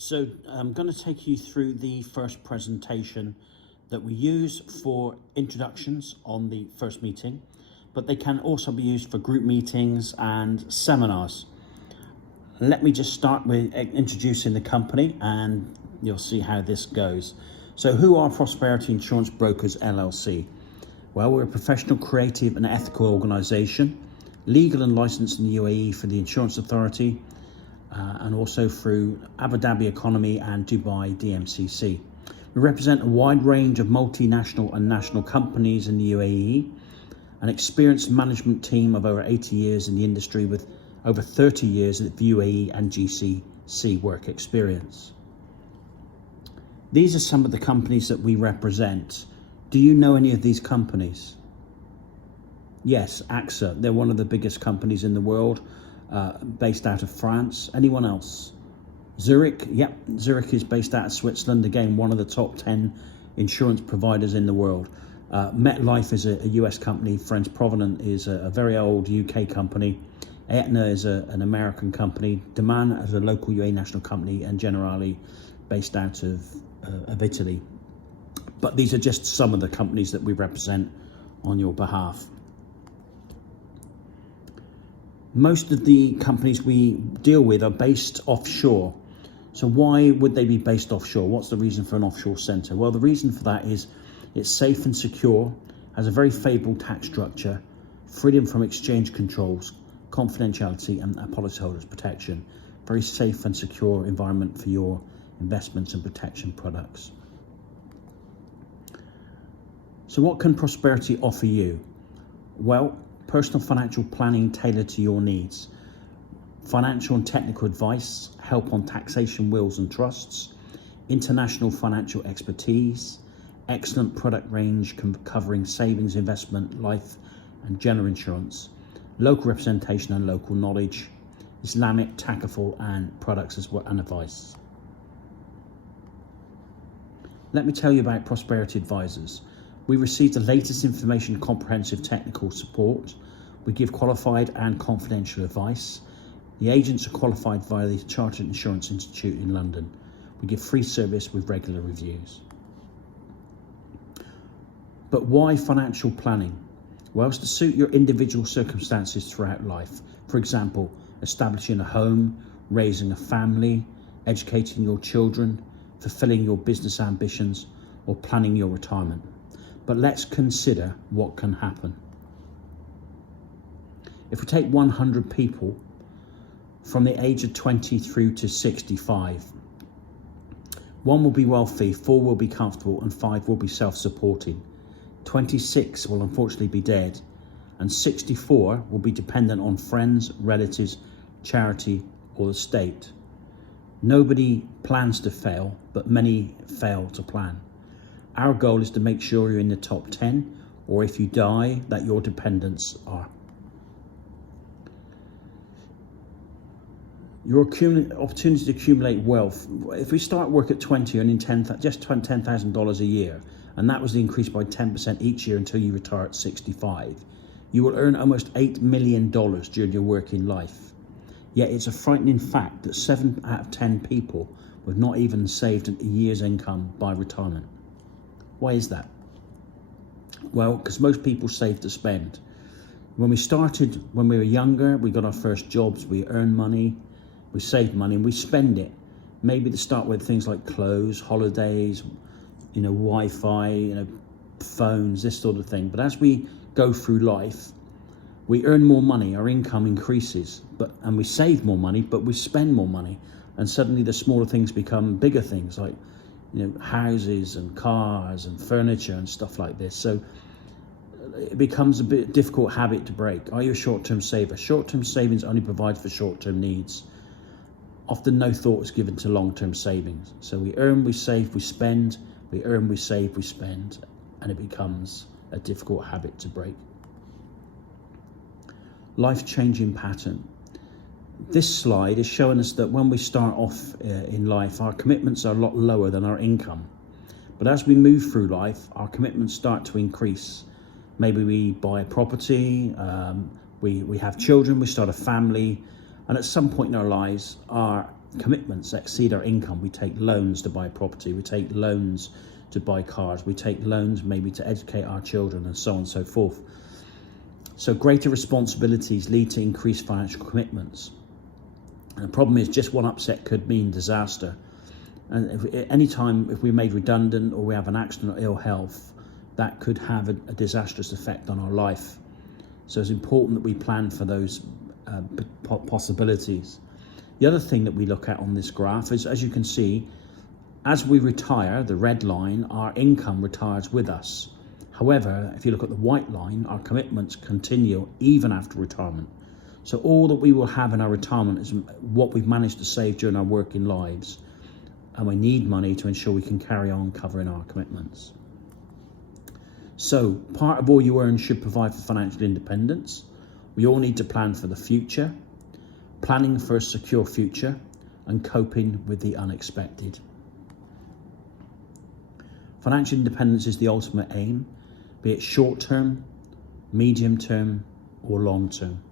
So I'm going to take you through the first presentation that we use for introductions on the first meeting, but they can also be used for group meetings and seminars. Let me just start with introducing the company and you'll see how this goes. So who are Prosperity Insurance Brokers LLC? Well, we're a professional, creative and ethical organisation, legal and licensed in the UAE for the Insurance Authority, and also through Abu Dhabi Economy and Dubai DMCC. We represent a wide range of multinational and national companies in the UAE, an experienced management team of over 80 years in the industry with over 30 years of UAE and GCC work experience. These are some of the companies that we represent. Do you know any of these companies? Yes, AXA, they're one of the biggest companies in the world, based out of France. Anyone else? Zurich, yep, Zurich is based out of Switzerland, again one of the top 10 insurance providers in the world. MetLife is a US company, French Provident is a very old UK company, Aetna is an American company, Daman is a local UAE national company, and Generali based out of Italy. But these are just some of the companies that we represent on your behalf. Most of the companies we deal with are based offshore. So why would they be based offshore? What's the reason for an offshore centre? Well, the reason for that is it's safe and secure, has a very favourable tax structure, freedom from exchange controls, confidentiality and policyholders protection. Very safe and secure environment for your investments and protection products. So what can Prosperity offer you? Well, personal financial planning tailored to your needs, financial and technical advice, help on taxation, wills and trusts, international financial expertise, excellent product range covering savings, investment, life and general insurance, local representation and local knowledge, Islamic, TACAFL and products as well, and advice. Let me tell you about Prosperity Advisors. We receive the latest information, comprehensive technical support. We give qualified and confidential advice. The agents are qualified via the Chartered Insurance Institute in London. We give free service with regular reviews. But why financial planning? Well, it's to suit your individual circumstances throughout life. For example, establishing a home, raising a family, educating your children, fulfilling your business ambitions, or planning your retirement. But let's consider what can happen. If we take 100 people from the age of 20 through to 65, 1 will be wealthy, 4 will be comfortable, and 5 will be self-supporting. 26 will unfortunately be dead, and 64 will be dependent on friends, relatives, charity, or the state. Nobody plans to fail, but many fail to plan. Our goal is to make sure you're in the top 10, or if you die, that your dependents are. Your opportunity to accumulate wealth. If we start work at 20, earning just $10,000 a year, and that was increased by 10% each year until you retire at 65, you will earn almost $8 million during your working life. Yet it's a frightening fact that 7 out of 10 people have not even saved a year's income by retirement. Why is that? Well, because most people save to spend. When we started, when we were younger, we got our first jobs, we earned money, we saved money and we spend it. Maybe to start with things like clothes, holidays, Wi-Fi, phones, this sort of thing. But as we go through life, we earn more money, our income increases, and we save more money, but we spend more money. And suddenly the smaller things become bigger things like houses and cars and furniture and stuff like this. So it becomes a bit difficult habit to break. Are you a short-term saver? Short-term savings only provide for short-term needs. Often no thought is given to long-term savings. So we earn, we save, we spend, we earn, we save, we spend, and it becomes a difficult habit to break. Life-changing pattern. This slide is showing us that when we start off in life, our commitments are a lot lower than our income. But as we move through life, our commitments start to increase. Maybe we buy a property, we have children, we start a family, and at some point in our lives, our commitments exceed our income, we take loans to buy property, we take loans to buy cars, we take loans maybe to educate our children, and so on and so forth. So greater responsibilities lead to increased financial commitments. And the problem is just one upset could mean disaster. And if we're made redundant or we have an accident or ill health, that could have a disastrous effect on our life. So it's important that we plan for those possibilities. The other thing that we look at on this graph is, as you can see, as we retire, the red line, our income retires with us. However, if you look at the white line, our commitments continue even after retirement. So all that we will have in our retirement is what we've managed to save during our working lives. And we need money to ensure we can carry on covering our commitments. So part of all you earn should provide for financial independence. We all need to plan for the future, planning for a secure future, and coping with the unexpected. Financial independence is the ultimate aim, be it short term, medium term, or long term.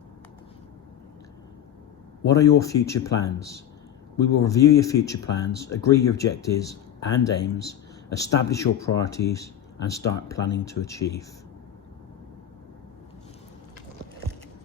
What are your future plans? We will review your future plans, agree your objectives and aims, establish your priorities, and start planning to achieve.